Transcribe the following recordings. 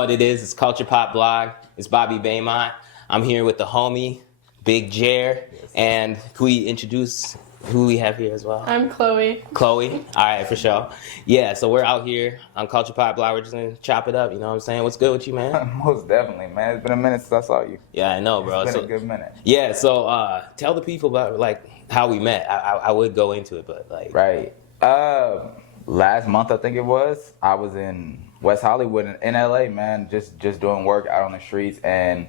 what it is. It's Culture Pop Blog. It's Bobby JMane. I'm here with the homie, Big Jer. And can we introduce who we have here as well? I'm Chloe. Chloe? All right, for sure. Yeah, so we're out here on Culture Pop Blog. We're just going to chop it up, you know what I'm saying? What's good with you, man? Most definitely, man. It's been a minute since I saw you. Yeah, I know, bro. It's been a good minute. Yeah, so tell the people about, like, how we met. I would go into it, but, like... Right. Last month, I think it was, I was in West Hollywood in LA, man, just doing work out on the streets, and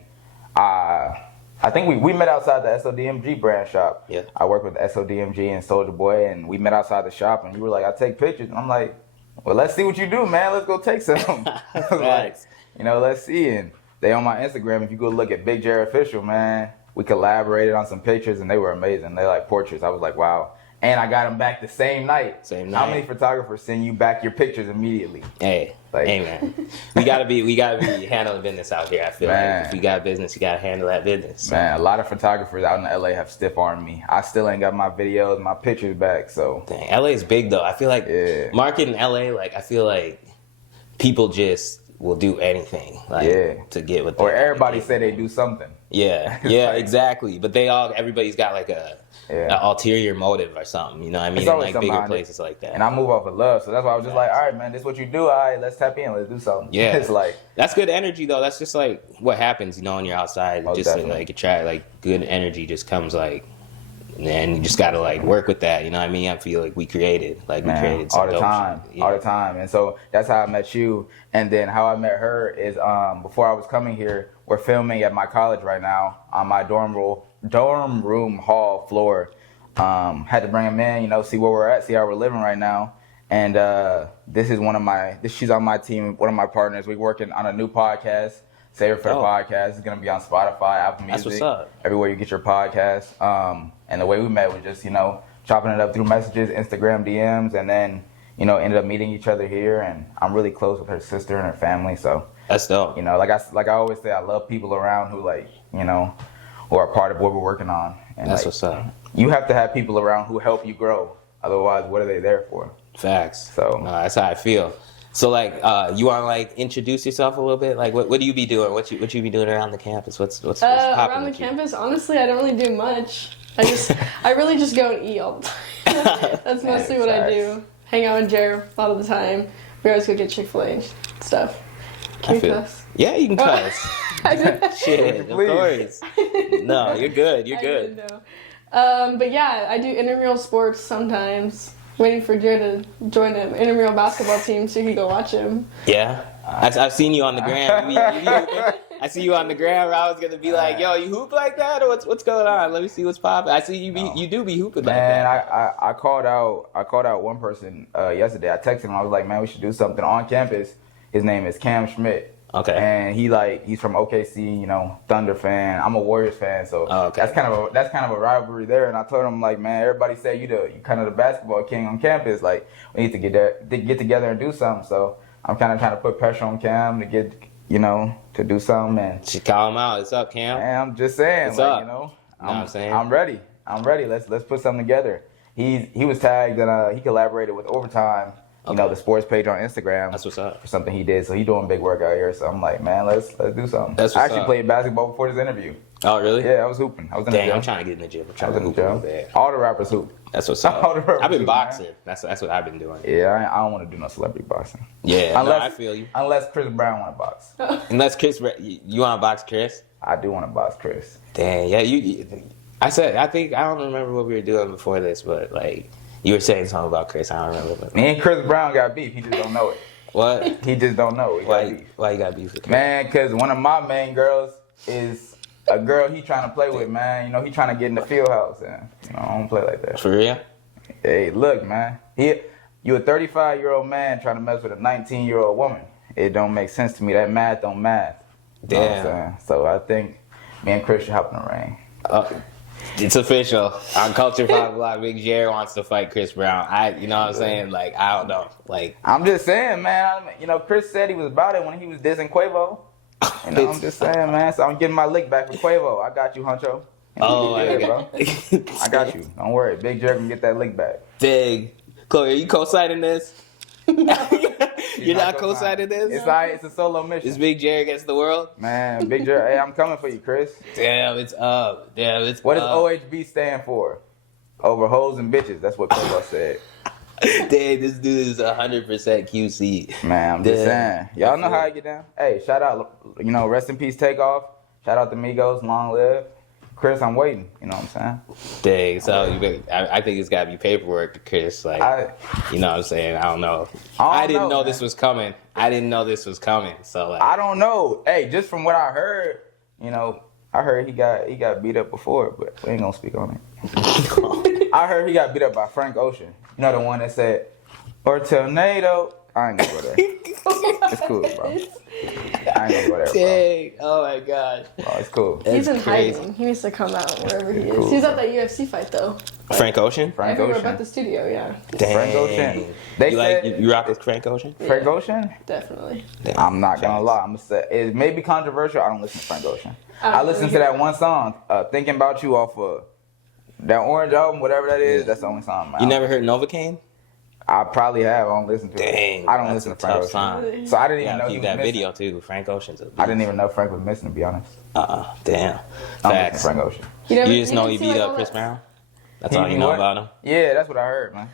I think we met outside the SODMG brand shop. Yeah. I work with SODMG and Soulja Boy, and we met outside the shop, and you were like, I take pictures. And I'm like, well, let's see what you do, man. Let's go take some. Like, you know, let's see. And they on my Instagram, if you go look at Big Jer Official, man, we collaborated on some pictures, and they were amazing. They like portraits. I was like, wow. And I got them back the same night. Same night. How many photographers send you back your pictures immediately? Hey, like, hey, man. We gotta be handling business out here. I feel like if you got business, you gotta handle that business. So. Man, a lot of photographers out in LA have stiff armed me. I still ain't got my videos, my pictures back. So dang, LA is big though. I feel like market in LA, like I feel like people just will do anything, like to get what. Or everybody say they do something. Yeah, yeah, like, exactly. But everybody's got like an ulterior motive or something, you know what I mean? In like bigger places like that. And I move off of love, so that's why I was just like, all right, man, this is what you do. All right, let's tap in, let's do something. Yeah, it's like that's good energy though. That's just like what happens, you know, when you're outside. Just like attract like good energy just comes like, and you just gotta like work with that. You know what I mean? I feel like we created some all the time, all the time. And so that's how I met you. And then how I met her is before I was coming here, we're filming at my college right now on my dorm room hall floor. Had to bring him in, you know, see where we're at, see how we're living right now. And this is she's on my team, one of my partners. We're working on a new podcast, Save Her for the Podcast. It's going to be on Spotify, Apple Music, that's what's up. Everywhere you get your podcast. And the way we met was just, you know, chopping it up through messages, Instagram DMs, and then, you know, ended up meeting each other here. And I'm really close with her sister and her family, so. That's dope. You know, like I always say, I love people around who, like, you know, who are part of what we're working on. And that's like, what's up. You have to have people around who help you grow. Otherwise, what are they there for? Facts. So no, that's how I feel. So like, you want to like introduce yourself a little bit? Like, what do you be doing? What you be doing around the campus? What's popping around the campus? Honestly, I don't really do much. I really just go and eat all the time. That's mostly what I do. Hang out with Jer a lot of the time. We always go get Chick-fil-A and stuff. Can you cuss? Yeah, you can cuss. Shit, of course. No, you're good. You're good. But yeah, I do intramural sports sometimes. Waiting for Jer to join an intramural basketball team so you can go watch him. Yeah, I've seen you on the gram. I see you on the gram. Where I was gonna be like, "Yo, you hoop like that, or what's going on? Let me see what's popping." I see you do be hooping like that. Man, I called out one person yesterday. I texted him. I was like, "Man, we should do something on campus." His name is Cam Schmidt. Okay. And he's from OKC, you know, Thunder fan. I'm a Warriors fan, so that's kind of a rivalry there. And I told him, like, man, everybody say you kind of the basketball king on campus. Like, we need to get together and do something. So I'm kind of trying to put pressure on Cam to get, you know, to do something. And she call him out. What's up, Cam? Man, I'm just saying, what's like, up? You know, I'm saying I'm ready. Let's put something together. He was tagged and he collaborated with Overtime. You know, the sports page on Instagram. That's what's up. For something he did. So he's doing big work out here. So I'm like, man, let's do something. That's what's I actually up. played basketball before this interview. Oh, really? Yeah, I was hooping. I was in the gym. I'm trying to get in the gym. I'm trying to hoop a bit. All the rappers hoop. That's what's up. I've been boxing. Man. That's what I've been doing. Yeah, I don't want to do no celebrity boxing. Yeah, I feel you. Unless Chris Brown want to box. Unless you want to box Chris? I do want to box Chris. Dang, yeah. I don't remember what we were doing before this, but like you were saying something about Chris. I don't remember. Me and Chris Brown got beef. He just don't know it. What? He just don't know. Why you got beef with Chris? Man, because one of my main girls is a girl he trying to play with, man. You know, he trying to get in the field house. And, you know, I don't play like that. For real? Hey, look, man. You a 35-year-old man trying to mess with a 19-year-old woman. It don't make sense to me. That math don't math. Damn. You know what I'm saying? So I think me and Chris should hop in the ring. It's official. On Culture Pop Blog, Big Jer wants to fight Chris Brown. You know what I'm saying? Like, I don't know. Like, I'm just saying, man. You know, Chris said he was about it when he was dissing Quavo. You know, I'm just saying, man. So I'm getting my lick back with Quavo. I got you, Huncho. Bro. I got you. Don't worry. Big Jer can get that lick back. Dig. Chloe, are you co-signing this? You're not co-signing this? It's like it's a solo mission. It's Big Jer against the world? Man, Big Jer, hey, I'm coming for you, Chris. Damn, it's up. Damn, it's What up. does OHB stand for? Over hoes and bitches. That's what Kobo said. Damn, this dude is 100% QC. Man, I'm just saying. Y'all know how I get down. Hey, shout out, rest in peace, Takeoff. Shout out to Migos, long live. Chris, I'm waiting. You know what I'm saying? Dang, so I think it's got to be paperwork, Chris. Like, you know what I'm saying? I don't know. I didn't know this was coming. So, like, I don't know. Hey, just from what I heard, I heard he got beat up before, but we ain't gonna speak on it. I heard he got beat up by Frank Ocean. You know the one that said, or tornado. I ain't gonna go there. It's cool, bro. I ain't gonna go there, bro. Dang. Oh my gosh. Oh, it's cool. He's in hiding. He needs to come out wherever he is. Cool, He's at that UFC fight though. Frank Ocean? Frank Everywhere Ocean. about the studio, yeah. Dang. Frank Ocean. You rock with Frank Ocean? Frank Ocean? Definitely. Damn. I'm not gonna lie. I'm gonna say it may be controversial. I don't listen to Frank Ocean. I listened to that one song, "Thinking About You" off of that Orange album, whatever that is. That's the only song. You never heard Novocaine? I probably have. I don't listen to Dang, it. I don't that's listen a to Frank tough Ocean. song. So I didn't even Yeah, know he keep was that missing. video too. Frank Ocean's a beast. I didn't even know Frank was missing, to be honest. Damn. I don't listen to Facts. Frank Ocean. You just know he beat up Chris Brown? That's all you know about him? Yeah, that's what I heard, man.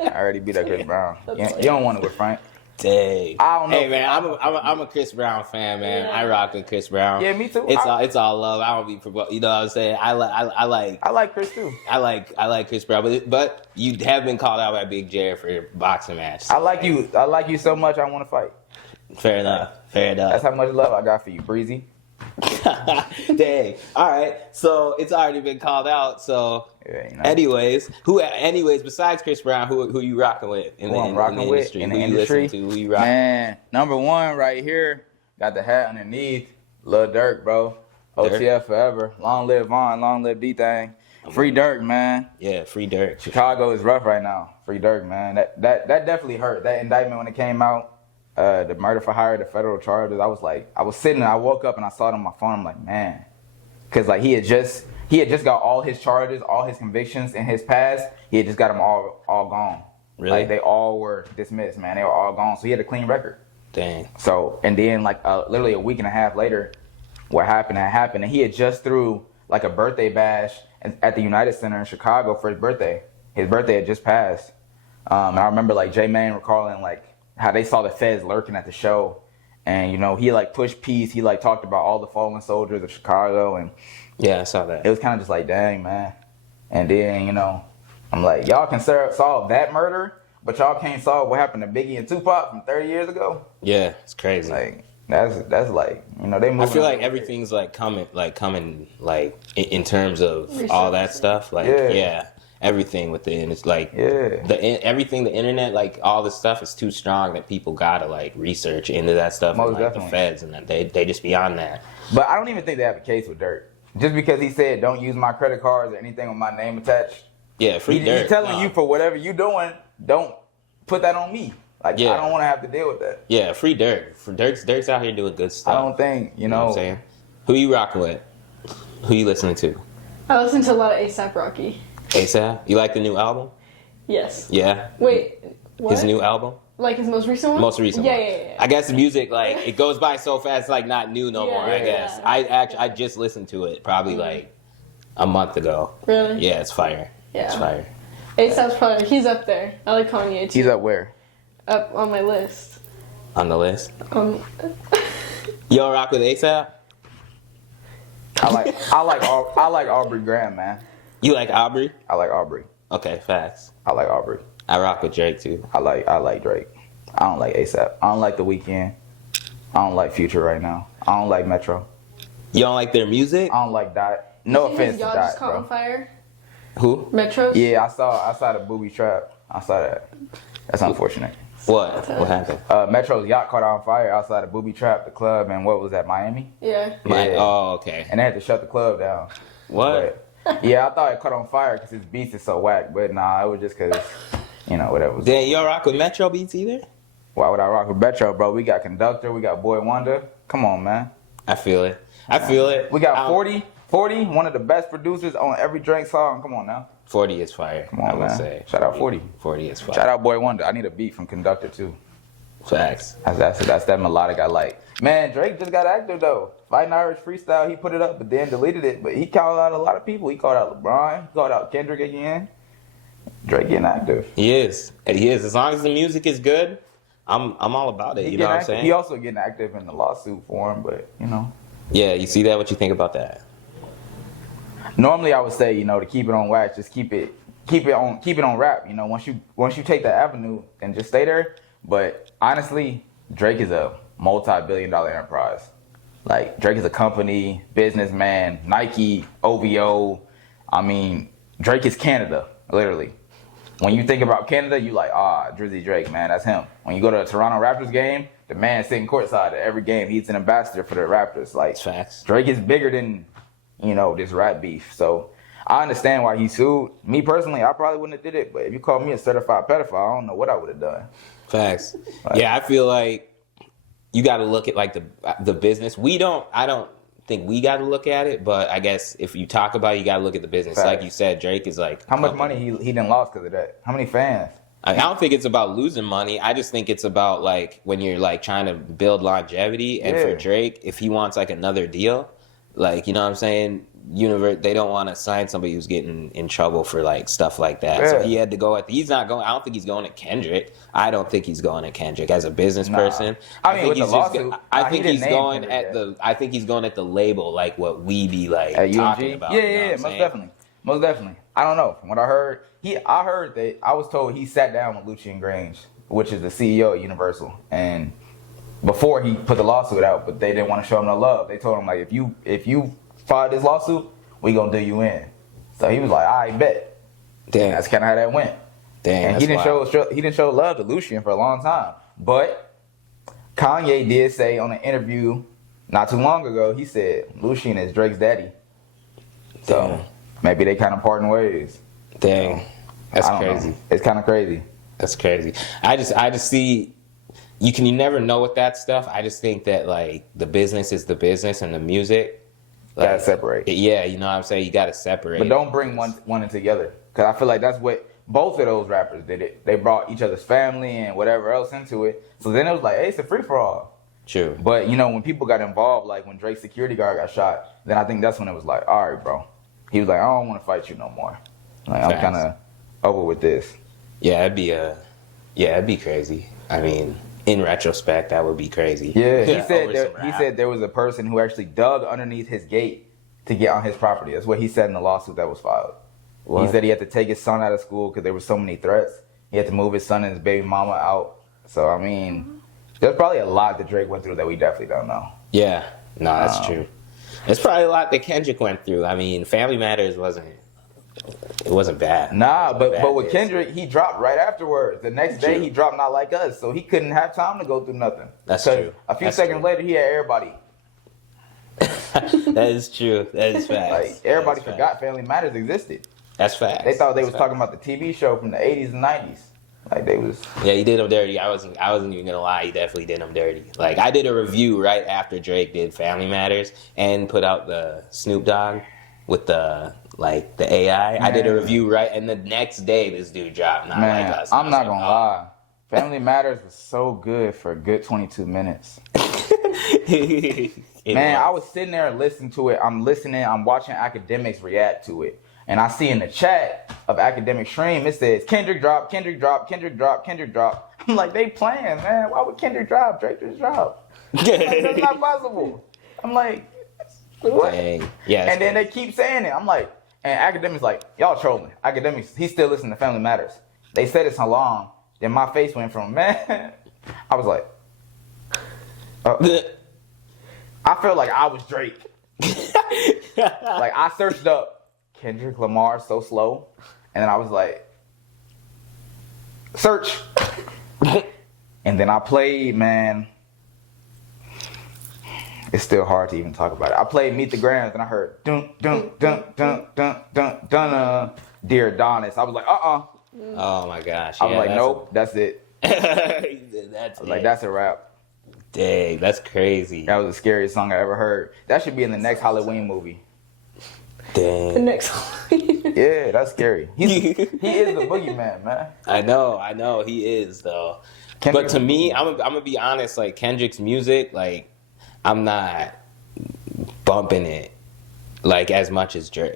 I already beat up Chris Brown. You don't want it with Frank. Dang. I don't know. Hey man, I'm a Chris Brown fan, man. Yeah. I rock with Chris Brown. Yeah, me too. It's all love. I don't be, you know what I'm saying? I like Chris too. I like Chris Brown, but you have been called out by Big Jer for your boxing match. I like you so much. I want to fight. Fair enough. That's how much love I got for you, Breezy. Dang. All right. So it's already been called out. So, Yeah, anyways, besides Chris Brown, who you rocking with in the industry? In Who the you industry? listen to? Who you rocking? Man, number one right here. Got the hat underneath. Lil Durk, bro. OTF forever. Long live Vaughn. Long live D-Thing. Free Durk, man. Yeah, free Durk. Chicago is rough right now. Free Durk, man. That definitely hurt. That indictment when it came out, the murder for hire, the federal charges. I was sitting. I woke up and I saw it on my phone. I'm like, man, because like he had just got all his charges, all his convictions in his past. He had just got them all gone. Really? Like they all were dismissed, man. They were all gone. So he had a clean record. Dang. So and then like literally a week and a half later, what happened? That happened, and he had just threw like a birthday bash at the United Center in Chicago for his birthday. His birthday had just passed. And I remember like JMane recalling like how they saw the feds lurking at the show. And, he like pushed peace. He like talked about all the fallen soldiers of Chicago. And Yeah, I saw that. it was kind of just like, dang, man. And then, I'm like, y'all can solve that murder, but y'all can't solve what happened to Biggie and Tupac from 30 years ago. Yeah, it's crazy. Like, that's like, they moving. I feel like everything's coming in terms of all that stuff. Like, yeah, everything within. It's like everything, the internet, like all this stuff is too strong that people gotta like research into that stuff. Most and, like, definitely. the feds and that they just beyond that. But I don't even think they have a case with Dirt. Just because he said don't use my credit cards or anything with my name attached. Yeah, free Dirt. He's telling you for whatever you doing, don't put that on me. Like I don't want to have to deal with that. Yeah, free Dirt. Dirk's out here doing good stuff. I don't think You know what I'm saying? Who you rocking with? Who you listening to? I listen to a lot of A$AP Rocky. A$AP? You like the new album? Yes. Yeah. Wait, what? His new album? Like his most recent one? Most recent one. Yeah. I guess the music, like, it goes by so fast, like, not new no more, I guess. Yeah. I just listened to it probably, like, a month ago. Really? Yeah, it's fire. Yeah. It's fire. A$AP's probably, he's up there. I like Kanye too. he's up where? Up on my list. On the list. You Y'all rock with A$AP? I like Aubrey Graham, man. You like Aubrey? I like Aubrey. Okay, facts. I like Aubrey. I rock with Drake, too. I like Drake. I don't like A$AP. I don't like The Weeknd. I don't like Future right now. I don't like Metro. You don't like their music? I don't like Dot. No offense to y'all Dot, just caught on bro. fire? Who? Metro? Yeah, I saw the booby trap. I saw that. That's unfortunate. What? What happened? Metro's yacht caught on fire outside of Booby Trap, the club, and what was that, Miami? Yeah. Yeah. Oh, okay. And they had to shut the club down. What? But, yeah, I thought it caught on fire because his beats is so whack, but nah, it was just because, whatever. Then you don't rock with Metro beats either? Why would I rock with Metro, bro? We got Conductor, we got Boy Wonder. Come on, man. I feel it. I feel it. We got 40, one of the best producers on every Drake song. Come on now. 40 is fire. Come on, I would man. say. Shout out 40. 40 is fire. Shout out Boy Wonder. I need a beat from Conductor, too. Facts. That's that melodic I like. Man, Drake just got active though. Fighting Irish freestyle, he put it up, but then deleted it. But he called out a lot of people. He called out LeBron. He called out Kendrick again. Drake getting active. He is. As long as the music is good, I'm all about it. You know what I'm saying? He also getting active in the lawsuit form, but you know. Yeah, you see that? What you think about that? Normally, I would say, you know, to keep it on wax, just keep it on rap. You know, once you take that avenue, then just stay there. But honestly, Drake is a multi-billion-dollar enterprise. Like, Drake is a company, businessman, Nike, OVO. I mean, Drake is Canada, literally. When you think about Canada, you like, Drizzy Drake, man, that's him. When you go to a Toronto Raptors game, the man sitting courtside at every game. He's an ambassador for the Raptors. Like, facts. Drake is bigger than, you know, this rap beef. So I understand why he sued. Me personally, I probably wouldn't have did it. But if you called me a certified pedophile, I don't know what I would have done. Facts. Yeah, I feel like you got to look at like the business. I don't think we got to look at it, but I guess if you talk about it, you got to look at the business. Facts. Like you said, Drake is like how much money he done lost because of that? How many fans? I don't think it's about losing money. I just think it's about like when you're like trying to build longevity. And for Drake, if he wants like another deal, like, you know what I'm saying? They don't want to sign somebody who's getting in trouble for like stuff like that. So he had to go he's not going. I don't think he's going at Kendrick. I don't think he's going at Kendrick as a business person. I mean, with the lawsuit, I think he's going at I think he's going at the label, like what we be like at talking about. Yeah, most definitely. I don't know. From what I heard, I was told he sat down with Lucien Grange, which is the CEO of Universal, and before he put the lawsuit out, but they didn't want to show him no love. They told him like, if you file this lawsuit, we gonna do you in. So he was like, I bet. Damn, that's kind of how that went. Damn, and he didn't show love to Lucien for a long time. But Kanye did say on an interview not too long ago, he said Lucien is Drake's daddy. So maybe they kind of parting ways. Dang, that's crazy. Know. It's kind of crazy. That's crazy. I just see. You never know with that stuff. I just think that like the business is the business and the music. Like, gotta separate. Yeah, you know what I'm saying? You gotta separate. But don't bring one together. Because I feel like that's what both of those rappers did it. They brought each other's family and whatever else into it. So then it was like, hey, it's a free-for-all. True. But, you know, when people got involved, like when Drake's security guard got shot, then I think that's when it was like, all right, bro. He was like, I don't want to fight you no more. Like, I'm kind of over with this. Yeah, it'd be crazy. I mean, in retrospect, that would be crazy. Yeah, he said there was a person who actually dug underneath his gate to get on his property. That's what he said in the lawsuit that was filed. What? He said he had to take his son out of school because there were so many threats. He had to move his son and his baby mama out. So, I mean, there's probably a lot that Drake went through that we definitely don't know. Yeah, no, that's true. There's probably a lot that Kendrick went through. I mean, Family Matters wasn't bad. Nah, but with Kendrick, he dropped right afterwards. The next day, he dropped Not Like Us, so he couldn't have time to go through nothing. That's true. A few seconds later, he had everybody. That is true. That is fact. Like, everybody forgot Family Matters existed. That's fact. They thought they was talking about the TV show from the 80s and 90s. Like, they was... Yeah, he did them dirty. I wasn't even gonna lie. He definitely did them dirty. Like, I did a review right after Drake did Family Matters and put out the Snoop Dogg with the AI. Man. I did a review right, and the next day this dude dropped Not Like Us. I'm not gonna lie. Family Matters was so good for a good 22 minutes. Man, I was sitting there and listening to it. I'm watching academics react to it. And I see in the chat of Academic Stream, it says, Kendrick drop, Kendrick drop, Kendrick drop, Kendrick drop. I'm like, they playing, man. Why would Kendrick drop? Drake just drop. Like, that's not possible. I'm like, what? Dang. Yeah. And then they keep saying it. I'm like, and Academics like, y'all trolling. Academics, he still listening to Family Matters. They said it so long, then my face went from, man, I was like, I felt like I was Drake. Like, I searched up Kendrick Lamar so slow, and then I was like, search. And then I played, man. It's still hard to even talk about it. I played Meet the Grams, and I heard dun dun dun dun dun dun dun Dear Adonis. I was like, Oh my gosh. I was like, nope, that's it. That's a wrap. Dang, that's crazy. That was the scariest song I ever heard. That should be in the next Halloween movie. Dang. The next Halloween. Yeah, that's scary. He is the boogeyman, man. I know, he is though. But to me, I'm gonna be honest. Like Kendrick's music, like I'm not bumping it like as much as Drake.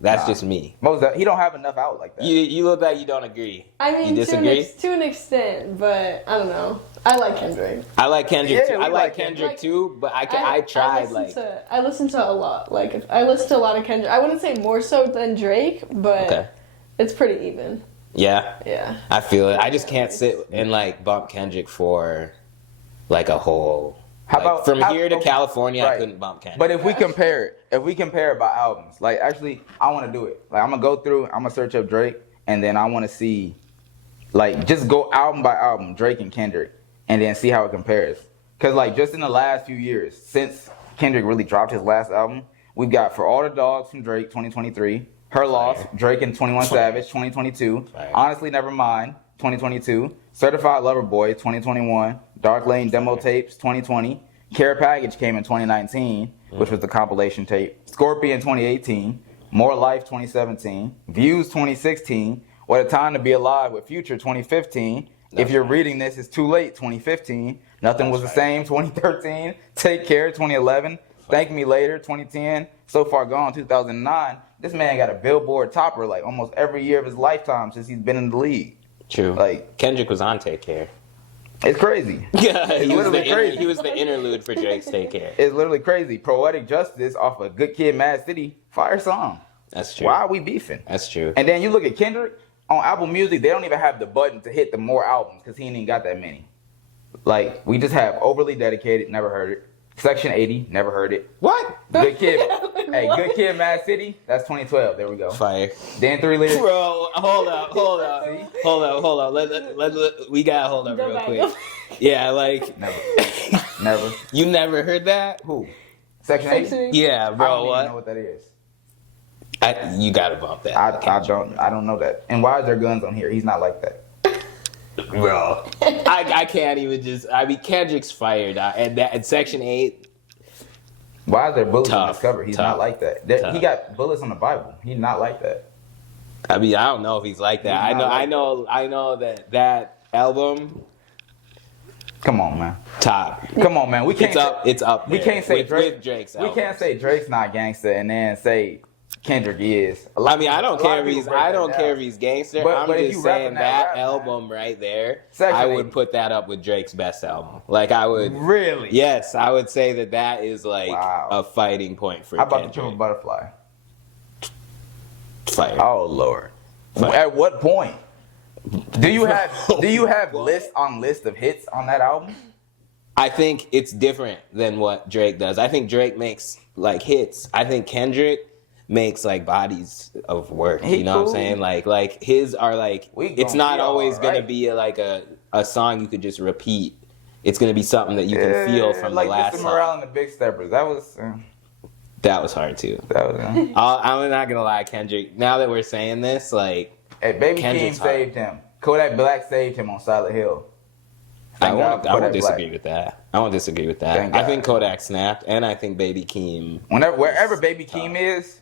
That's just me. He don't have enough out like that. You look like you don't agree. I mean, you disagree? to an extent, but I don't know. I like Kendrick. I like Kendrick too. I like Kendrick too, but I tried I listen to a lot. Like I listen to a lot of Kendrick. I wouldn't say more so than Drake, but it's pretty even. Yeah. Yeah. I feel it. I just can't sit and like bump Kendrick for like a whole. From here to California, I couldn't bump Kendrick. But if we compare it by albums, like actually, I want to do it. Like I'm gonna go through. I'm gonna search up Drake, and then I want to see, like, just go album by album, Drake and Kendrick, and then see how it compares. Cause like just in the last few years, since Kendrick really dropped his last album, we've got For All the Dogs from Drake, 2023. Her Loss, Drake and 21 Savage, 2022. Honestly, Nevermind, 2022. Certified Lover Boy, 2021. Dark Lane Demo Tapes, 2020. Care Package came in 2019, which was the compilation tape. Scorpion, 2018. More Life, 2017. Views, 2016. What a Time to Be Alive with Future, 2015. If you're reading this, it's too late, 2015. Nothing Was the Same, 2013. Take Care, 2011. Thank Me Later, 2010. So Far Gone, 2009. This man got a Billboard topper like almost every year of his lifetime since he's been in the league. True. Like Kendrick was on Take Care. It's crazy. Yeah, it's literally crazy. He was the interlude for Drake's Take Care. It's literally crazy. Poetic Justice off of Good Kid, Mad City, fire song. That's true. Why are we beefing? That's true. And then you look at Kendrick on Apple Music. They don't even have the button to hit the more albums because he ain't even got that many. Like we just have Overly Dedicated. Never heard it. Section 80, never heard it. What? Good Kid, Good Kid, Mad City, that's 2012. There we go. Fire. Dan 3 Lyrics. Bro, hold up. We gotta hold up real quick. Yeah, like Never. You never heard that? Who? Section 8? Yeah, bro. I don't even know what that is. You gotta bump that. I don't know that. And why is there guns on here? He's not like that. Bro, I can't even just. I mean, Kendrick's fired, and Section 8. Why is there bullets on his cover? He's not like that. He got bullets on the Bible. He's not like that. I mean, I don't know if he's like that. I know that album. Come on, man. Top. Come on, man. We can't. It's up. We can't say with Drake's album. We can't say Drake's not gangster and then say Kendrick is. I mean, I don't care if he's gangster. I'm just saying that album right there. I would put that up with Drake's best album. Like I would. Really? Yes, I would say that is like a fighting point for. How about the Pimp a Butterfly? Fire. Oh Lord. Fire. At what point? Do you have list of hits on that album? I think it's different than what Drake does. I think Drake makes like hits. I think Kendrick makes like bodies of work. You know what I'm saying? Like his are like it's not always gonna be a song you could just repeat. It's gonna be something that you can feel from the last song. Morale and the Big Steppers. That was hard too. That was. I'm not gonna lie, Kendrick. Now that we're saying this, like, hey, Baby Keem saved him. Kodak Black saved him on Silent Hill. I won't disagree with that. I think Kodak snapped, and I think Baby Keem. Wherever Baby Keem is.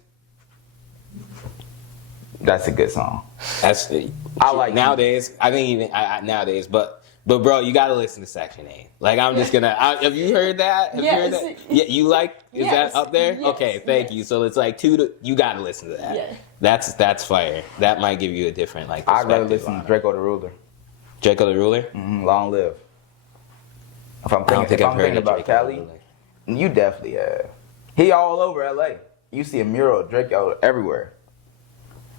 That's a good song. I like nowadays. I think even nowadays, but bro, you gotta listen to Section 8. Like I'm just gonna. Have you heard that? Have you heard that? Yeah, you like? Is that up there? Yes, okay, thank you. So it's like you gotta listen to that. Yeah. That's fire. That might give you a different like. I'd rather listen to Draco the Ruler. Draco the Ruler. Mm-hmm, Long Live. If I'm thinking about Cali, you definitely have. He all over LA. You see a mural of Draco everywhere.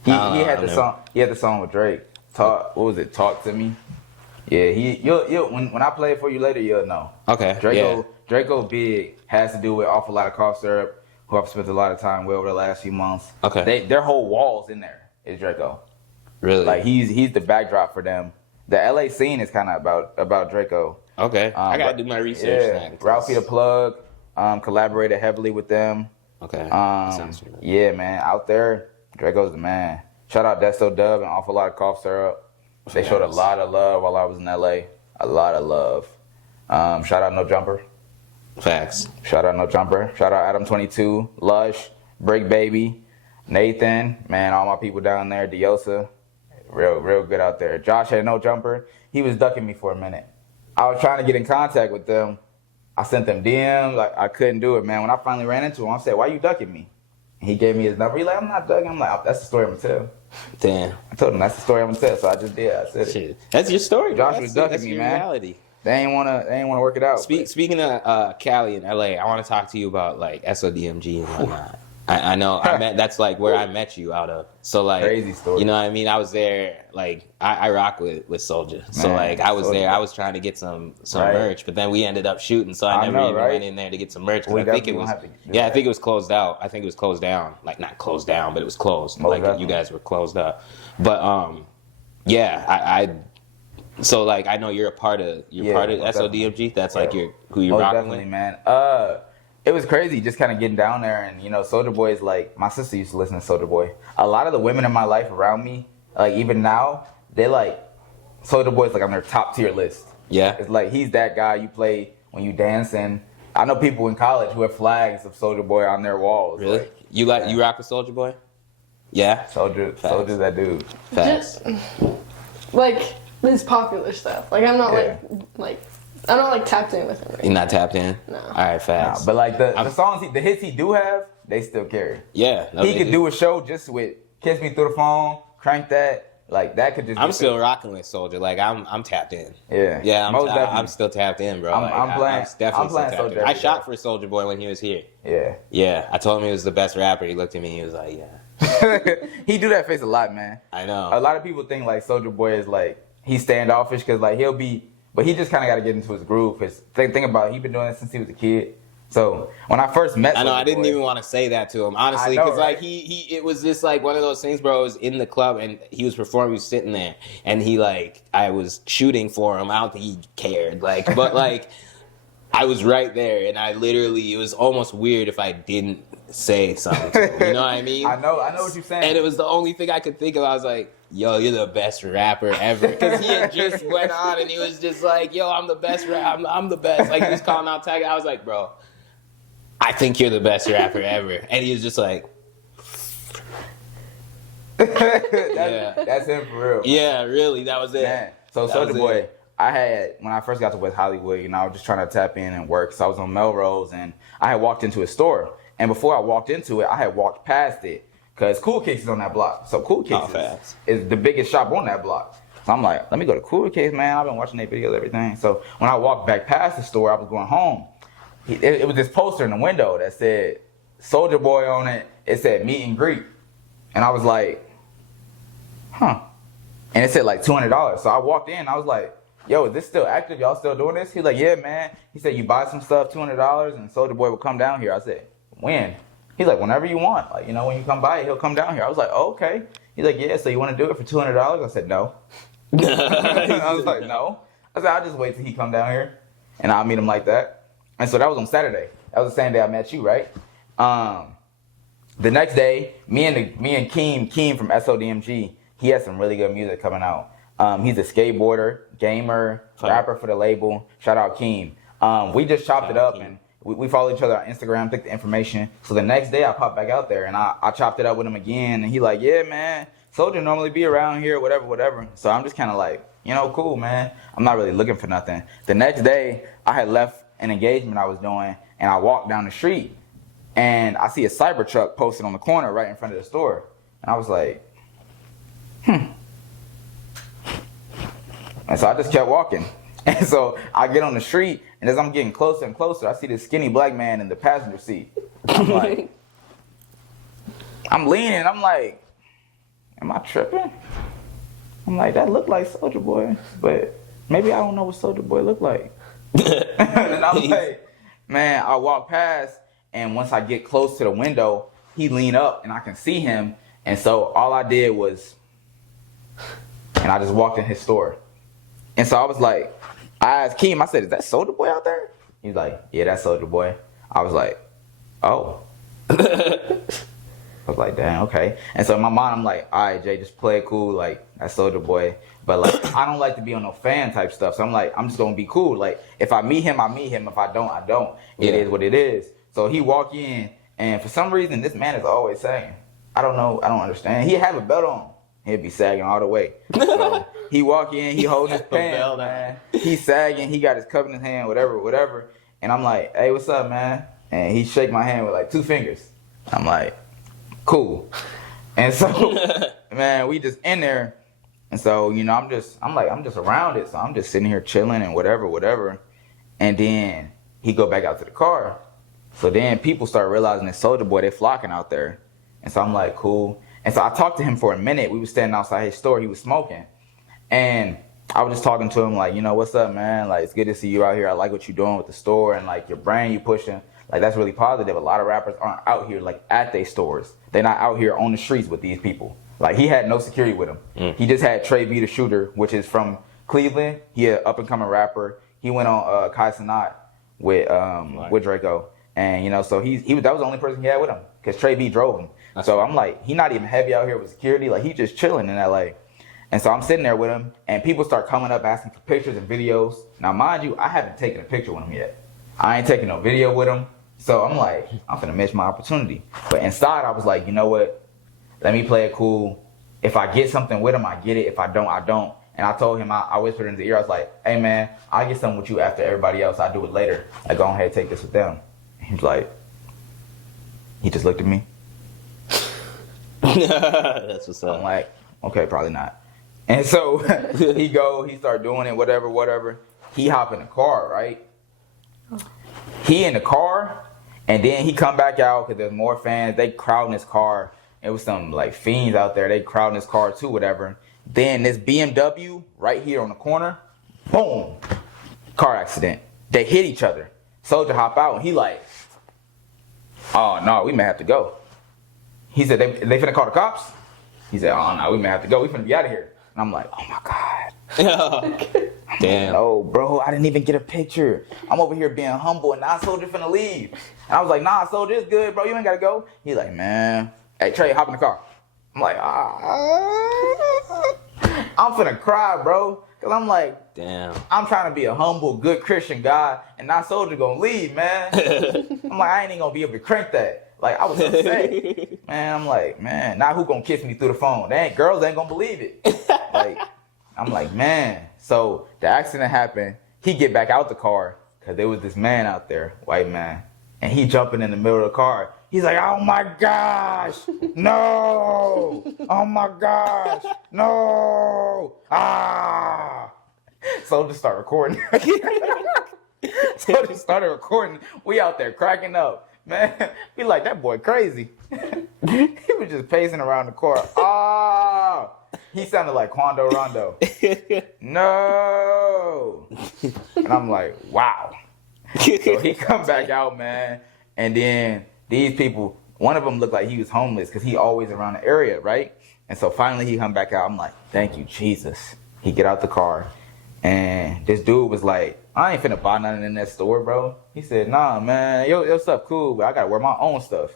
He had the song. He had the song with Drake. What was it? Talk to Me. Yeah. You'll when I play it for you later, you'll know. Okay. Draco Big has to do with Awful Lot of Cough Syrup, who I've spent a lot of time with over the last few months. Okay. Their whole walls in there is Draco. Really? Like he's the backdrop for them. The LA scene is kind of about Draco. Okay. I gotta do my research. Yeah. Ralphie the Plug collaborated heavily with them. Okay. Yeah, man. Out there. Draco's the man. Shout out Desto Dub and Awful Lot of Cough Syrup. They showed a lot of love while I was in LA. A lot of love. Shout out No Jumper. Facts. Shout out No Jumper. Shout out Adam22, Lush, Break Baby, Nathan, man, all my people down there, Diosa, real good out there. Josh had no jumper. He was ducking me for a minute. I was trying to get in contact with them. I sent them DMs. Like, I couldn't do it, man. When I finally ran into him, I said, "Why you ducking me?" And he gave me his number. He's like, "I'm not ducking." I'm like, "That's the story I'm gonna tell." Damn. I told him that's the story I'm gonna tell, so I just did. I said it. Shit. That's your story. Josh was ducking me, man. Reality. They ain't wanna work it out. Speaking of Cali and LA, I want to talk to you about like SODMG and whatnot. I know that's like where I met you out of. So like crazy story. You know what I mean? I was there. Like I rock with Soulja. So Man, like I was Soulja. there. I was trying to get some Right. merch, but then we ended up shooting. So I never even went in there to get some merch. I think it was I think it was closed out. I think it was closed down. Like not closed down, but it was closed. Like you guys were closed up. But yeah, I so like I know you're a part of SODMG. That's like who you're rocking with, man. It was crazy just kind of getting down there, and you know, Soulja Boy is like, my sister used to listen to Soulja Boy. A lot of the women in my life around me, like even now, they like Soulja Boy's like on their top tier list. Yeah, it's like he's that guy you play when you dancing. I know people in college who have flags of Soulja Boy on their walls. Really? Like, you rock with Soulja Boy? Yeah, Soulja's that dude. Facts. Just like this popular stuff. Like I'm not I'm not like tapped in with him. Right? You're not tapped in? No. All right, facts. Nah, but like the songs, the hits he do have, they still carry. Yeah. No, he could do a show just with "Kiss Me Through the Phone," "Crank That." Like that could just. I'm still rocking with Soulja. Like I'm tapped in. Yeah. Yeah, I'm still tapped in, bro. I'm playing. I'm definitely I'm playing still tapped in. I shot for Soulja Boy when he was here. Yeah. Yeah. I told him he was the best rapper. He looked at me. He was like, yeah. He do that face a lot, man. I know. A lot of people think like Soulja Boy is like he's standoffish because like he'll be, but he just kind of got to get into his groove. Cause think about it, he been doing it since he was a kid. So when I first met, I know Soulja I didn't Boy, even want to say that to him honestly, because right? like it was just like one of those things, bro. I was in the club and he was performing, he was sitting there, and he like I was shooting for him. I don't think he cared, like, but like I was right there, and I literally it was almost weird if I didn't say something to him, you know what I mean? I know what you're saying. And it was the only thing I could think of. I was like, yo, you're the best rapper ever. Because he had just went on and he was just like, yo, I'm the best rapper. I'm the best. Like, he was calling out Tiger. I was like, bro, I think you're the best rapper ever. And he was just like, that's him for real. Yeah, really. That was it. Man. So Soulja Boy, I had, when I first got to West Hollywood, you know, I was just trying to tap in and work. So I was on Melrose and I had walked into a store. And before I walked into it, I had walked past it because Cool Cakes is on that block. So Cool Cakes is the biggest shop on that block. So I'm like, let me go to Cool Cakes, man. I've been watching their videos, everything. So when I walked back past the store, I was going home. It was this poster in the window that said Soulja Boy on it. It said meet and greet. And I was like, huh. And it said like $200. So I walked in. I was like, yo, is this still active? Y'all still doing this? He's like, yeah, man. He said, you buy some stuff, $200, and Soulja Boy will come down here. I said, when? He's like, whenever you want. Like, you know, when you come by, he'll come down here. I was like, oh, okay. He's like, yeah, so you want to do it for $200? I said, no. I was like, no. I said, I'll just wait till he come down here, and I'll meet him like that. And so that was on Saturday. That was the same day I met you, right? The next day, me and Keem from SODMG, he has some really good music coming out. He's a skateboarder, gamer, rapper for the label. Shout out Keem. We just chopped it up, and we follow each other on Instagram, took the information. So the next day I popped back out there and I chopped it up with him again. And he like, yeah, man, Soulja normally be around here, whatever. So I'm just kind of like, you know, cool, man. I'm not really looking for nothing. The next day I had left an engagement I was doing and I walked down the street and I see a Cybertruck posted on the corner right in front of the store. And I was like, And so I just kept walking. And so I get on the street, and as I'm getting closer and closer, I see this skinny black man in the passenger seat. I'm like, I'm leaning, I'm like, am I tripping? I'm like, that look like Soulja Boy, but maybe I don't know what Soulja Boy look like. And I'm like, man, I walk past, and once I get close to the window, he lean up, and I can see him. And so all I did was, and I just walked in his store. And so I was like, I asked Keem, I said, is that Soulja Boy out there? He's like, yeah, that's Soulja Boy. I was like, oh. I was like, damn, okay. And so in my mind, I'm like, all right, Jay, just play it cool. Like, that's Soulja Boy. But like, I don't like to be on no fan type stuff. So I'm like, I'm just going to be cool. Like, if I meet him, I meet him. If I don't, I don't. It is what it is. So he walk in, and for some reason, this man is always saying, I don't know, I don't understand. He have a belt on. he'd be sagging all the way. So he walk in, he holding his pants, man. He's sagging, he got his cup in his hand, whatever. And I'm like, hey, what's up, man? And he shake my hand with like 2 fingers. I'm like, cool. And so, man, we just in there. And so, you know, I'm just around it. So I'm just sitting here chilling and whatever. And then he go back out to the car. So then people start realizing that Soulja Boy, they flocking out there. And so I'm like, cool. And so I talked to him for a minute. We was standing outside his store. He was smoking. And I was just talking to him like, you know, what's up, man? Like, it's good to see you out here. I like what you're doing with the store and like your brand you pushing. Like, that's really positive. A lot of rappers aren't out here like at their stores. They're not out here on the streets with these people. Like, he had no security with him. He just had Trey B the Shooter, which is from Cleveland. He an up and coming rapper. He went on Kai Cenat with Draco. And, you know, so that was the only person he had with him because Trey B drove him. So I'm like, he not even heavy out here with security. Like, he just chilling in LA. And so I'm sitting there with him, and people start coming up asking for pictures and videos. Now, mind you, I haven't taken a picture with him yet. I ain't taking no video with him. So I'm like, I'm finna miss my opportunity. But inside, I was like, you know what? Let me play it cool. If I get something with him, I get it. If I don't, I don't. And I told him, I whispered in his ear, I was like, hey, man, I'll get something with you after everybody else. I'll do it later. Like, go ahead and take this with them. He was like, he just looked at me. That's what's up. I'm like, okay, probably not. And so he start doing it, whatever. He hop in the car, right? He in the car, and then he come back out because there's more fans. They crowding his car. It was some like fiends out there. They crowding his car too, whatever. Then this BMW right here on the corner, boom, car accident. They hit each other. Soulja hop out, and he like, oh, no, we may have to go. He said, they finna call the cops? He said, oh, no, we may have to go. We finna be out of here. And I'm like, oh, my God. Damn. Oh, bro, I didn't even get a picture. I'm over here being humble, and now Soulja finna leave. And I was like, nah, Soulja, it's good, bro. You ain't got to go. He's like, man. Hey, Trey, hop in the car. I'm like, I'm finna cry, bro. Because I'm like, damn. I'm trying to be a humble, good Christian guy, and now Soulja gonna leave, man. I'm like, I ain't even gonna be able to crank that. Like, I was upset. Man, I'm like, man, now who gonna kiss me through the phone? Girls ain't gonna believe it. Like, I'm like, man. So the accident happened. He get back out the car because there was this man out there, white man, and he jumping in the middle of the car. He's like, oh my gosh, no, oh my gosh, no, ah. So just start recording. So just started recording. We out there cracking up. Man, we like, that boy crazy. He was just pacing around the car. Ah, he sounded like Quando Rondo. No. And I'm like, wow. So he come back out, man. And then these people, one of them looked like he was homeless because he always around the area, right? And so finally he come back out. I'm like, thank you, Jesus. He get out the car. And this dude was like, I ain't finna buy nothing in that store, bro. He said, nah, man, your stuff cool, but I gotta wear my own stuff.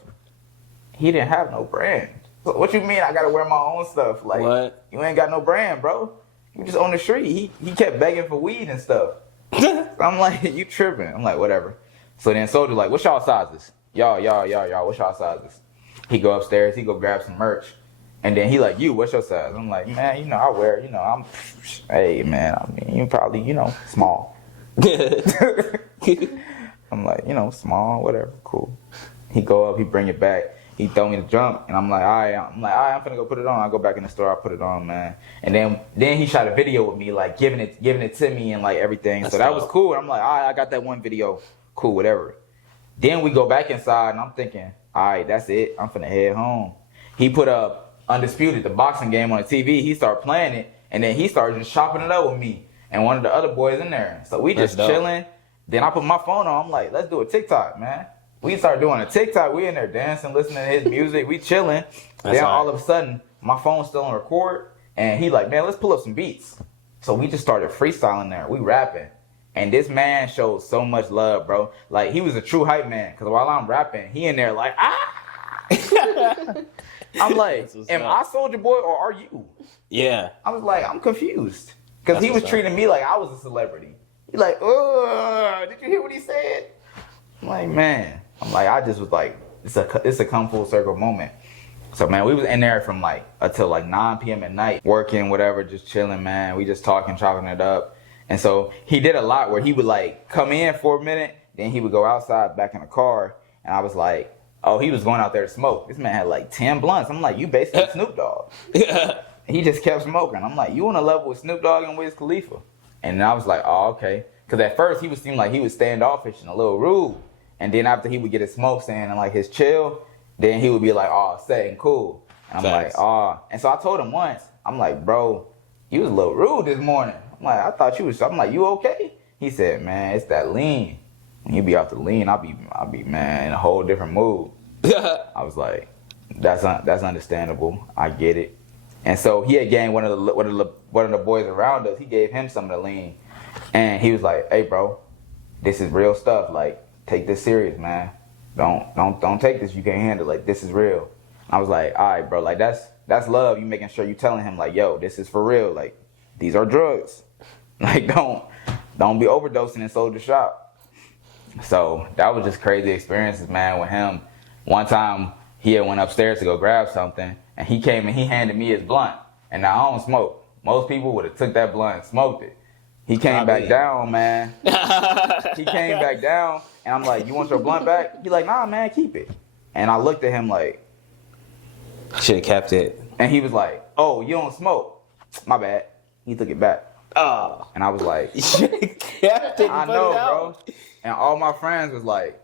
He didn't have no brand. So what you mean I gotta wear my own stuff? Like, what? You ain't got no brand, bro. You just on the street. He kept begging for weed and stuff. I'm like, you tripping. I'm like, whatever. So then Soulja like, what's y'all sizes? Y'all, what's y'all sizes? He go upstairs, he go grab some merch. And then he like, what's your size? I'm like, man, you know, I wear, you know, hey, man, I mean, you probably, you know, small. I'm like, you know, small, whatever, cool. He go up, he bring it back. He throw me the jump, and I'm like, all right, I'm finna go put it on. I go back in the store, I put it on, man. And then he shot a video with me, like giving it to me and like everything. That's so that was cool. And I'm like, all right, I got that one video, cool, whatever. Then we go back inside, and I'm thinking, all right, that's it. I'm finna head home. He put up Undisputed, the boxing game on the TV. He started playing it, and then he started just chopping it up with me and one of the other boys in there. So we just chilling. Then I put my phone on. I'm like, let's do a TikTok, man. We start doing a TikTok. We in there dancing, listening to his music. We chilling. Then all of a sudden, my phone's still on record. And he like, man, let's pull up some beats. So we just started freestyling there. We rapping. And this man showed so much love, bro. Like, he was a true hype man. Because while I'm rapping, he in there like, ah. I'm like, am I Soulja Boy or are you? Yeah. I was like, I'm confused. Because he was treating me like I was a celebrity. He like, oh, did you hear what he said? I'm like, man. I'm like, I just was like, it's a come full circle moment. So, man, we was in there from until 9 p.m. at night, working, whatever, just chilling, man. We just talking, chopping it up. And so he did a lot where he would come in for a minute, then he would go outside back in the car. And I was like, oh, he was going out there to smoke. This man had 10 blunts. I'm like, you basically Snoop Dogg. He just kept smoking. I'm like, you on a level with Snoop Dogg and Wiz Khalifa? And I was like, oh, okay. Because at first he would seem like he was standoffish and a little rude. And then after he would get his smoke stand and his chill, then he would be like, oh, say and cool. And I'm like, oh. And so I told him once, I'm like, bro, you was a little rude this morning. I'm like, I thought you was, I'm like, you okay? He said, man, it's that lean. When you be off the lean, I'll be man, in a whole different mood. I was like, that's understandable. I get it. And so he had gained one of the boys around us. He gave him some of the lean. And he was like, hey, bro, this is real stuff. Take this serious, man. Don't take this. You can't handle it. This is real. I was like, all right, bro. That's love. You making sure you telling him yo, this is for real. These are drugs. Don't be overdosing in Soulja shop. So that was just crazy experiences, man, with him. One time he had went upstairs to go grab something, and he came and he handed me his blunt. And now I don't smoke. Most people would have took that blunt and smoked it. He came back down, man. He came back down, and I'm like, you want your blunt back? He like, nah, man, keep it. And I looked at him like, should have kept it. And he was like, oh, you don't smoke. My bad. He took it back. Oh. And I was like, you should have kept it. I know, bro. And all my friends was like,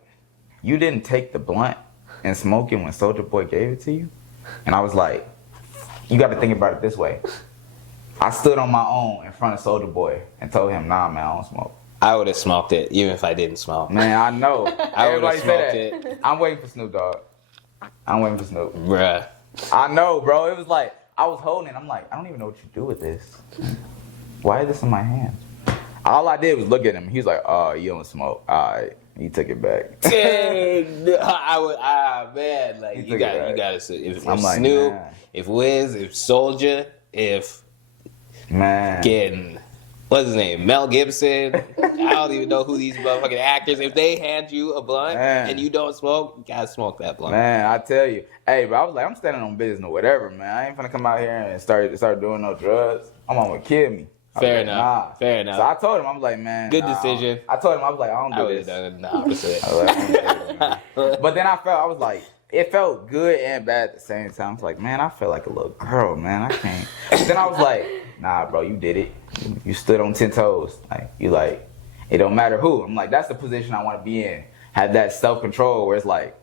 you didn't take the blunt and smoke it when Soulja Boy gave it to you? And I was like, you got to think about it this way. I stood on my own in front of Soulja Boy and told him, nah, man, I don't smoke. I would have smoked it, even if I didn't smoke. Man, I know. I would have smoked it. I'm waiting for Snoop Dogg. I'm waiting for Snoop. Bruh. I know, bro. It was I was holding it. I'm like, I don't even know what you do with this. Why is this in my hands? All I did was look at him. He was like, oh, you don't smoke. All right. He took it back. Dang. Man. You gotta say, if Snoop, if Wiz, if Soulja, if getting, what's his name, Mel Gibson, I don't even know who these motherfucking actors, if they hand you a blunt and you don't smoke, you gotta smoke that blunt. Man, I tell you. Hey, bro, I was like, I'm standing on business or whatever, man. I ain't finna come out here and start doing no drugs. My mom would kill me. Fair enough. So I told him, I was like, man. Good decision. I told him, I was like, I don't do this. I would have done the opposite. But then I was like, it felt good and bad at the same time. I was like, man, I feel like a little girl, man. I can't. But then I was like, nah, bro, you did it. You stood on 10 toes. It don't matter who. I'm like, that's the position I want to be in. Have that self-control where it's like,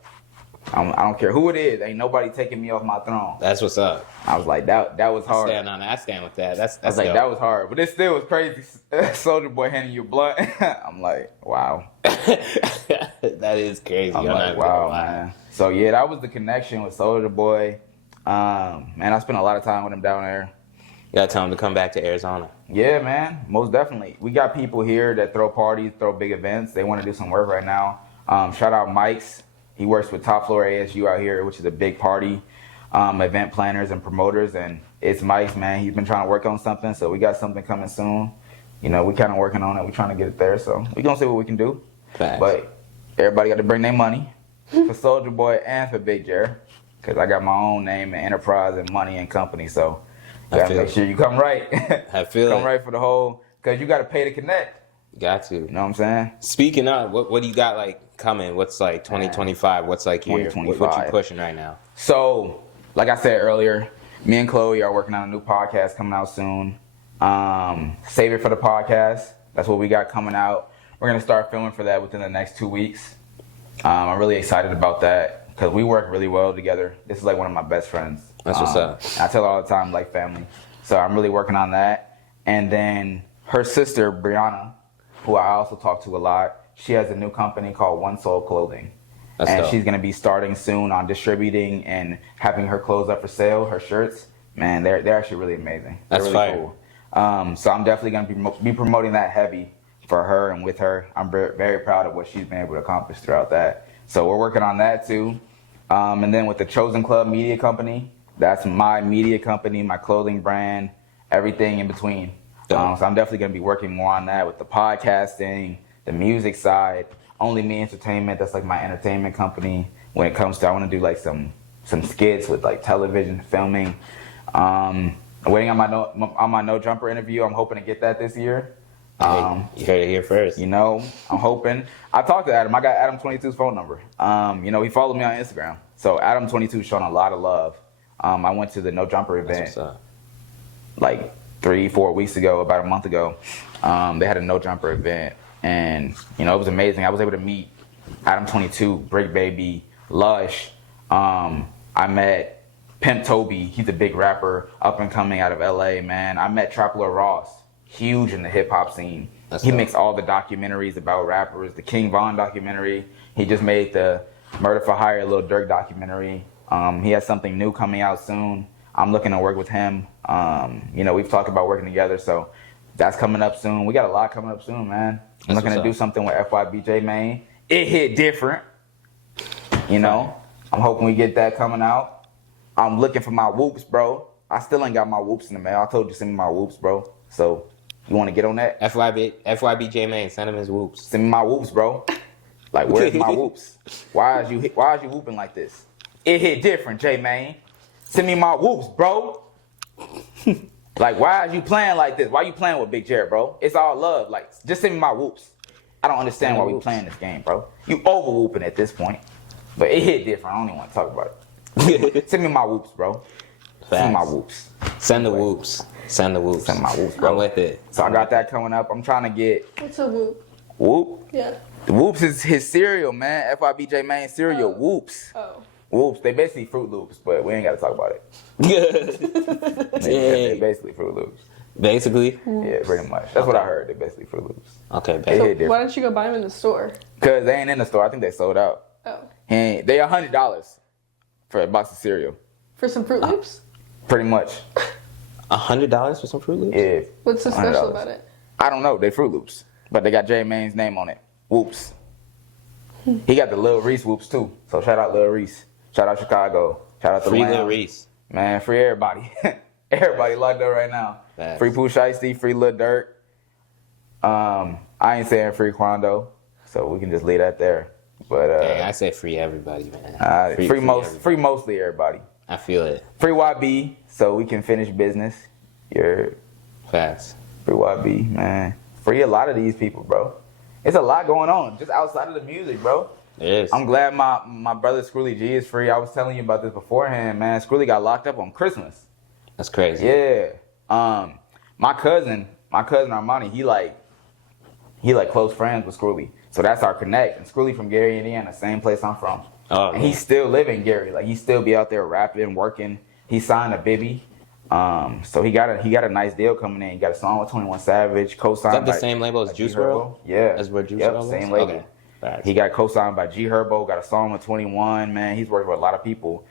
I don't care who it is. Ain't nobody taking me off my throne. That's what's up. I was like, that was hard. I stand with that. That's I was like, dope. that was hard. But it still was crazy. Soulja Boy handing you a blunt. I'm like, wow. That is crazy. I'm like, wow, man. So, yeah, that was the connection with Soulja Boy. Man, I spent a lot of time with him down there. You gotta tell him to come back to Arizona. Yeah, man. Most definitely. We got people here that throw parties, throw big events. They want to do some work right now. Shout out Mike's. He works with Top Floor ASU out here, which is a big party, event planners and promoters. And it's Mike's, man. He's been trying to work on something, so we got something coming soon. We kind of working on it. We're trying to get it there, so we're going to see what we can do. Facts. But everybody got to bring their money for Soulja Boy and for Big Jer, because I got my own name and enterprise and money and company, so you got to make sure you come right. I feel Come right for the whole, because you got to pay to connect. Got to. You know what I'm saying? Speaking of, what do you got coming? What's 2025? What's what you pushing right now? So, like I said earlier, me and Chloe are working on a new podcast coming out soon. Save it for the podcast. That's what we got coming out. We're gonna start filming for that within the next 2 weeks. I'm really excited about that because we work really well together. This is one of my best friends. That's what's up. I tell her all the time, like family. So I'm really working on that. And then her sister, Brianna, who I also talk to a lot, she has a new company called One Soul Clothing. That's and dope. She's going to be starting soon on distributing and having her clothes up for sale, her shirts. Man, they're actually really amazing. That's really fire. Cool. So I'm definitely going to be promoting that heavy for her and with her. I'm very proud of what she's been able to accomplish throughout that. So we're working on that too. And then with the Chosen Club Media Company, that's my media company, my clothing brand, everything in between. So I'm definitely going to be working more on that with the podcasting, the music side. Only Me Entertainment, that's my entertainment company. When it comes to, I want to do some some skits with like television filming. Waiting on my no jumper interview. I'm hoping to get that this year. You heard it here first. You know, I'm hoping. I talked to Adam. I got Adam22's phone number. You know, he followed me on Instagram. So Adam22 showing a lot of love. I went to the no jumper event like 3-4 weeks ago, about a month ago. They had a no jumper event, and you know, it was amazing. I was able to meet Adam22, Brick Baby, Lush. I met Pimp Toby. He's a big rapper, up and coming out of LA, man. I met Trapler Ross, huge in the hip hop scene. He makes all the documentaries about rappers. The King Von documentary. He just made the Murder for Hire Lil Durk documentary. He has something new coming out soon. I'm looking to work with him. You know, we've talked about working together, so that's coming up soon. We got a lot coming up soon, man. I'm looking to do something with FYB JMane. It hit different. You know, I'm hoping we get that coming out. I'm looking for my whoops, bro. I still ain't got my whoops in the mail. I told you send me my whoops, bro. So you want to get on that? FYB JMane, send him his whoops. Send me my whoops, bro. Like, where's my whoops? Why is you whooping like this? It hit different, JMane. Send me my whoops, bro. Like, why is you playing like this? Why you playing with Big Jer, bro? It's all love. Like, just send me my whoops. I don't understand why we playing this game, bro. You over whooping at this point. But it hit different. I don't even want to talk about it. Send me my whoops, bro. Send me my whoops. Send the whoops. Send the whoops. Send my whoops, bro. I'm with it. So I got that coming up. I'm trying to get... What's a whoop? Whoop? Yeah. The Whoops is his cereal, man. FYB JMane cereal. Oh. Whoops. Oh. Whoops. They basically Fruit Loops, but we ain't got to talk about it. They basically Fruit Loops. Basically? Yeah, pretty much. That's what I heard. They basically Fruit Loops. Okay, so why don't you go buy them in the store? Because they ain't in the store. I think they sold out. Oh. And they $100 for a box of cereal. For some Fruit Loops? Pretty much. $100 for some Fruit Loops? Yeah. What's so special about it? I don't know. They Fruit Loops. But they got J-Mane's name on it. Whoops. He got the Lil Reese Whoops too. So shout out Lil Reese. Shout out Chicago. Shout out to Free Lamb. Lil Reese. Man, free everybody. Everybody locked up right now. Facts. Free Pooh Shiesty, free Lil Durk. I ain't saying free Quando, so we can just leave that there. But Dang, I say free everybody, man. Free mostly everybody. I feel it. Free YB, so we can finish business. You're Facts. free YB, man. Free a lot of these people, bro. It's a lot going on just outside of the music, bro. It is. I'm glad my brother Scrooly G is free. I was telling you about this beforehand, man. Scrooly got locked up on Christmas. That's crazy. Yeah. My cousin Armani, he like close friends with Scrooly. So that's our connect. And Scrooly from Gary, Indiana, same place I'm from. Oh, and he still live in Gary. Like he still be out there rapping, working. He signed a Bibby. So he got a nice deal coming in. He got a song with 21 Savage, co-signed. Is that the same label as Juice WRLD? Yeah. That's where Juice WRLD was? Same label. Okay. Facts. He got co-signed by G Herbo, got a song with 21, man. He's working with a lot of people.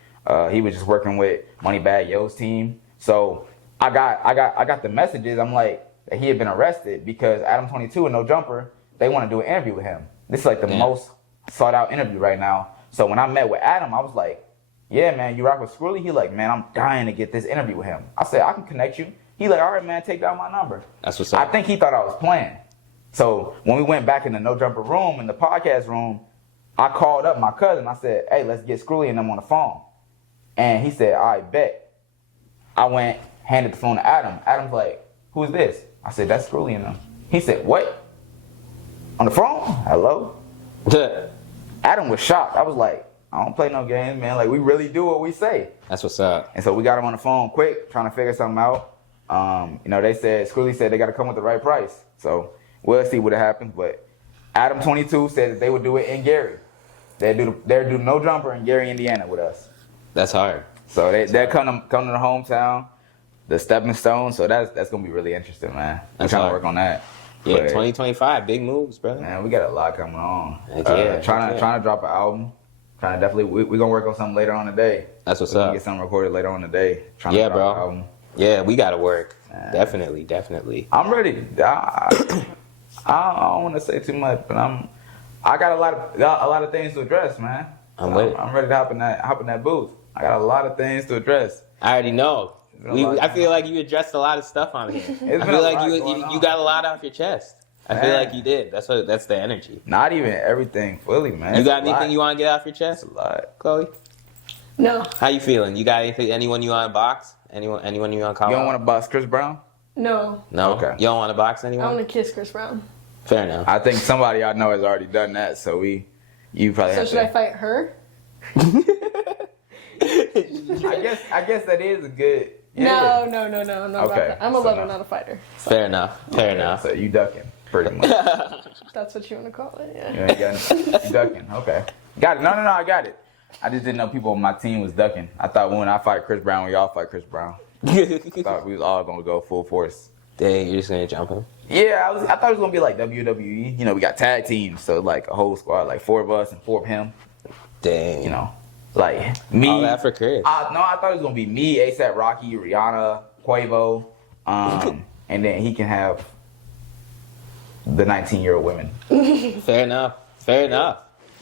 He was just working with Moneybagg Yo's team. So I got the messages. I'm like, that he had been arrested because Adam22 and No Jumper, they want to do an interview with him. This is like the most sought out interview right now. So when I met with Adam, I was like, yeah, man, you rock with Scrooly? He like, man, I'm dying to get this interview with him. I said, I can connect you. He like, all right, man, take down my number. That's what's up. I think he thought I was playing. So when we went back in the No Jumper room, in the podcast room, I called up my cousin. I said, hey, let's get Scrooly and them on the phone. And he said, all right, bet. I went, handed the phone to Adam. Adam's like, who's this? I said, that's Scrooly and them. He said, what? On the phone? Hello? Adam was shocked. I was like, I don't play no games, man. Like, we really do what we say. That's what's up. And so we got him on the phone quick, trying to figure something out. You know, Scrooly said they got to come with the right price. So we'll see what happens. But Adam22 said that they would do it in Gary. They'd do No Jumper in Gary, Indiana with us. That's hard. So they'll come to the hometown, the stepping stone. So that's going to be really interesting, man. We're trying to work on that. Yeah, but, 2025, big moves, bro. Man, we got a lot coming on. Trying to drop an album. Trying to definitely, we're going to work on something later on today. That's what's up. Get something recorded later on today. Trying to drop an album. Yeah, we got to work. Definitely. I'm ready. I don't want to say too much, but I got a lot of things to address, man. I'm ready to hop in that booth. I got a lot of things to address. I already know. I feel like you addressed a lot of stuff on here. I feel like you got a lot off your chest. I feel like you did. That's the energy. Not even everything fully, man. You got anything you want to get off your chest? It's a lot. Chloe? No. How you feeling? You got anyone you want to box? Anyone you want to call You don't out? want to box Chris Brown? No. No? Okay. You don't want to box anyone? I want to kiss Chris Brown. Fair enough. I think somebody I know has already done that, so you probably So have should I fight her? I guess that is a good. Yeah. No. I'm not about Okay, that. I'm a so lover, no. not a fighter. So Fair enough. Fair enough. So you ducking, pretty much. that's what you want to call it, yeah. You ducking. Okay. Got it. No, I got it. I just didn't know people on my team was ducking. I thought when I fight Chris Brown, we all fight Chris Brown. I thought we was all gonna go full force. Dang, you're just gonna jump him? Yeah, I thought it was gonna be like WWE. You know, we got tag teams, so like a whole squad, like 4 of us and 4 of him. Dang. You know, like me. All that for Chris. No, I thought it was gonna be me, ASAP Rocky, Rihanna, Quavo, and then he can have the 19-year-old women. Fair enough. Fair enough.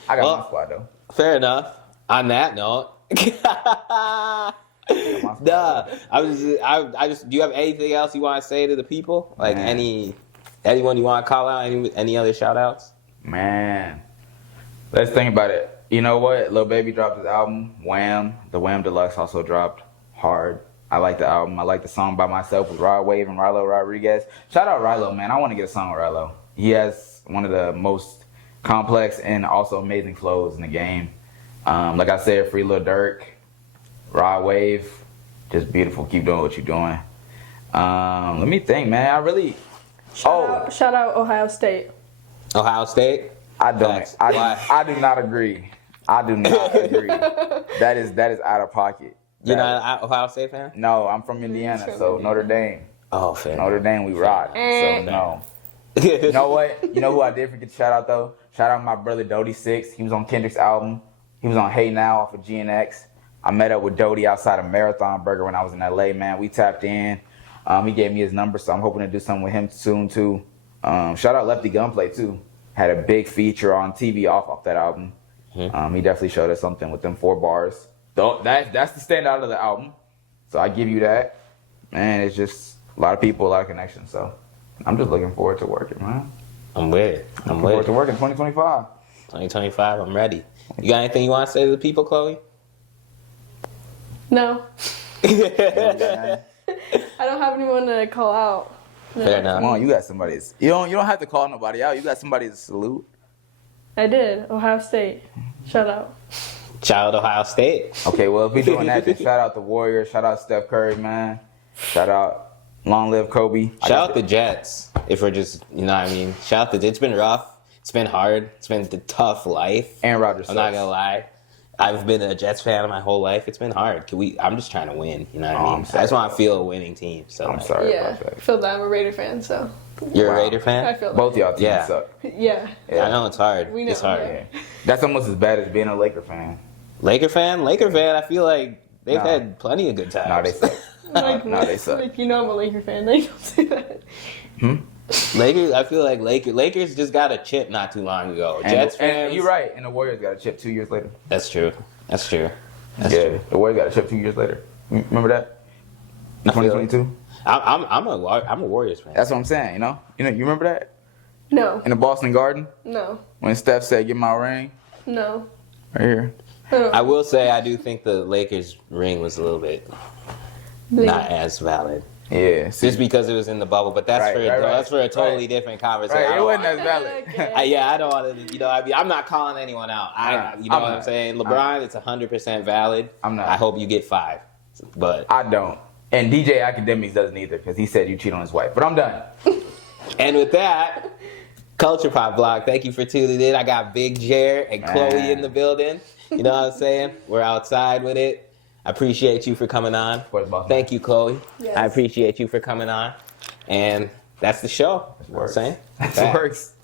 I got my squad though. Fair enough. On that note. Nah, I just. Do you have anything else you want to say to the people? Like anyone you want to call out? Any other shout outs? Man, let's think about it. You know what? Lil Baby dropped his album, Wham. The Wham Deluxe also dropped hard. I like the album. I like the song by myself with Rod Wave and Rilo Rodriguez. Shout out Rilo, man. I want to get a song with Rilo. He has one of the most complex and also amazing flows in the game. Like I said, Free Lil Durk, Rod Wave, just beautiful. Keep doing what you're doing. Let me think, man. I really. Shout out Ohio State. Ohio State? I don't. I do not agree. I do not agree. That is out of pocket. You're not an Ohio State fan? No, I'm from Indiana, so Notre Dame. Oh, fair. Notre Dame, we rock. So no. You know what? You know who I did forget to shout out though? Shout out my brother Dodie 6. He was on Kendrick's album. He was on Hey Now off of GNX. I met up with Dodie outside of Marathon Burger when I was in LA, man. We tapped in. He gave me his number, so I'm hoping to do something with him soon too. Shout out Lefty Gunplay too. Had a big feature on TV off that album. He definitely showed us something with them 4 bars. That's the standout of the album. So I give you that. Man, it's just a lot of people, a lot of connections. So I'm just looking forward to working, man. I'm with it. Looking forward to working 2025. 2025, I'm ready. You got anything you want to say to the people, Chloe? No. I don't have anyone to call out. No. Fair enough. Come on, you got somebody. You don't have to call nobody out. You got somebody to salute. I did. Ohio State. Shout out. Shout out Ohio State. Okay, well, if we're doing that, then shout out the Warriors. Shout out Steph Curry, man. Shout out Long Live Kobe. Shout out the Jets. If we're just, you know what I mean? Shout out it's been rough. It's been hard. It's been the tough life. And Rodgers. I'm not going to lie. I've been a Jets fan my whole life. It's been hard. I'm just trying to win. You know what I mean? I just want to feel a winning team. So I'm sorry about that. I feel that. I'm a Raider fan, so. You're a Raider fan? I feel that. Both y'all teams suck. Yeah. I know it's hard. We know. It's hard. Yeah. That's almost as bad as being a Laker fan. Laker fan? I feel like they've had plenty of good times. No, they suck. No, they suck. Like, you know I'm a Laker fan. They don't say that. Lakers, I feel like Lakers just got a chip not too long ago. Jets fans. And you're right. And the Warriors got a chip 2 years later. That's true. That's true. The Warriors got a chip 2 years later. Remember that? In 2022. I'm a Warriors fan. That's what I'm saying. You know. You remember that No. in the Boston Garden No. when Steph said, "Get my ring." No. Right here. I will say I do think the Lakers ring was a little bit not as valid. Yeah. Just because it was in the bubble, but that's for a totally different conversation. Right. It wasn't as valid. Okay. I don't want to. I'm not calling anyone out. You know what I'm saying? LeBron, it's 100% valid. I'm not. I hope you get 5, but I don't. And DJ Academics doesn't either because he said you cheat on his wife. But I'm done. And with that, Culture Pop Blog, thank you for tuning in. I got Big Jer and Chloe in the building. You know what I'm saying? We're outside with it. I appreciate you for coming on. Thank you, Chloe. Yes. I appreciate you for coming on. And that's the show. That works. Saying? That works.